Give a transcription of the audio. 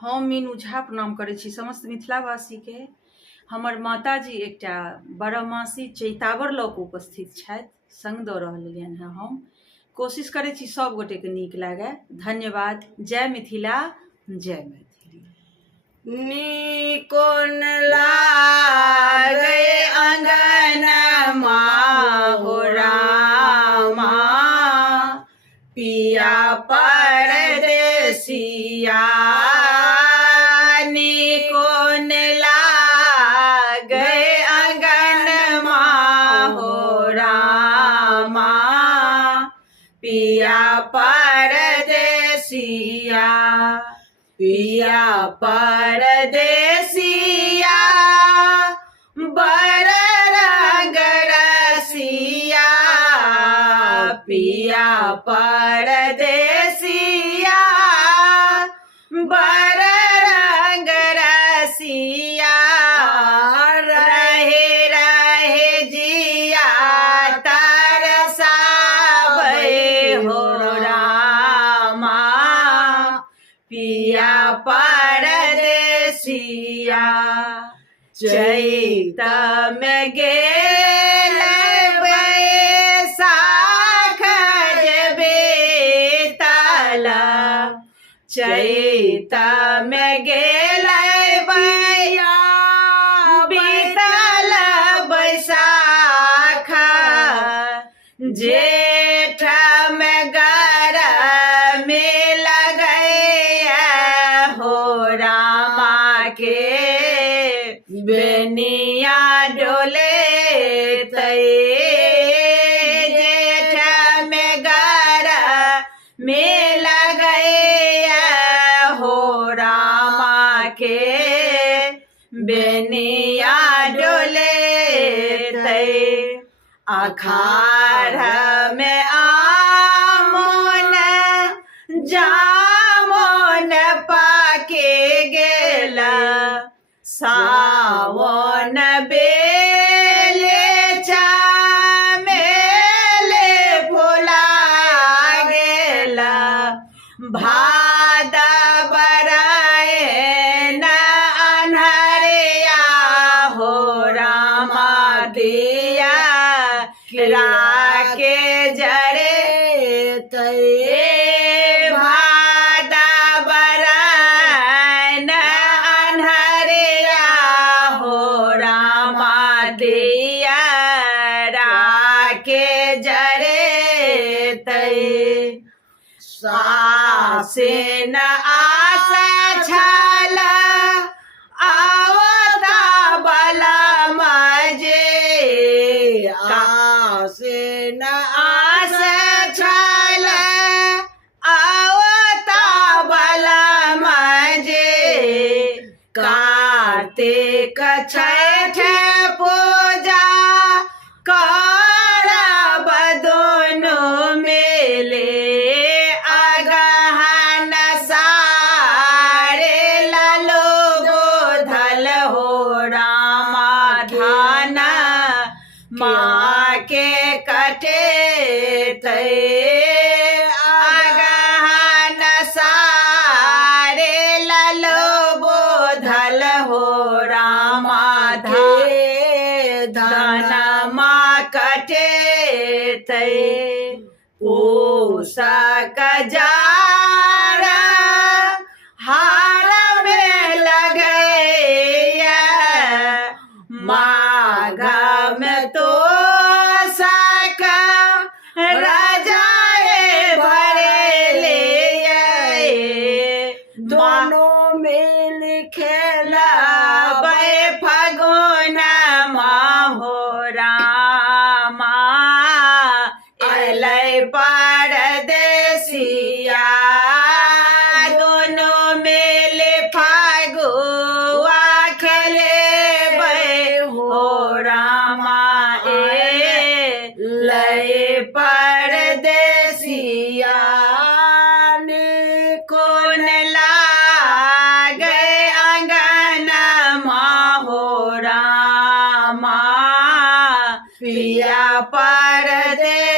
हम मीनू झा प्रणाम करै छी समस्त मिथिलावासी के। हमर माताजी एकटा बरहमासी चैतावर लऽ कऽ उपस्थित छथि, संग दऽ रहलियनि हैं। हम कोशिश करै छी सब गोटे के नीक लागे। धन्यवाद। जय मिथिला, जय मैथिली। निकोन लागे अंगनमा हो रामा, पिया परदेसिया। निकोन लागे अंगनमा हो रामा, पिया परदेसिया। पिया परदेसिया बड़ रंग रसिया। पिया परदेसिया बड़ रंग रसिया। रहे रहे जिया तरसावे हो रामा, पिया परदेसिया। चैत में गेल बैसाख बेतल, चैत में गेल बीतल बैसाख। जेठ में गरमी लगैया हो रामा के, बेनिया डोले जेठ में गरमी लगैया हो रामा के, बेनिया डोले। आखार में आमोन जामोन पाके गेला, सावन बेले चामेले फुला गेला। भादा बराए न अन्हरिया हो रामा, दिया राके जरे भादा बराए न अन्हरिया हो रामा, दिया राके जरे। सासे न आस छल आवता बला मजे, आसे न आस छल आवता बला मजे। कार्तिक छठ पूजा करब दोनों मेले, अगहन सारे लालो गोधल हो रामा। धान माँ के कटे अगहन सारे लालो गोधल हो रामा। धन माँ कटे पोषक जार हार में लगैया, माघ में तो सक रजाए भरे ले। दोनों मिल खेला फगुन माँ हो रामा, अलै परदेसिया। दोनों मिल फगुआ खेले हो रामा, लय परदेसिया। निकोन लागे अंगनमा हो रामा, पिया परदेसिया।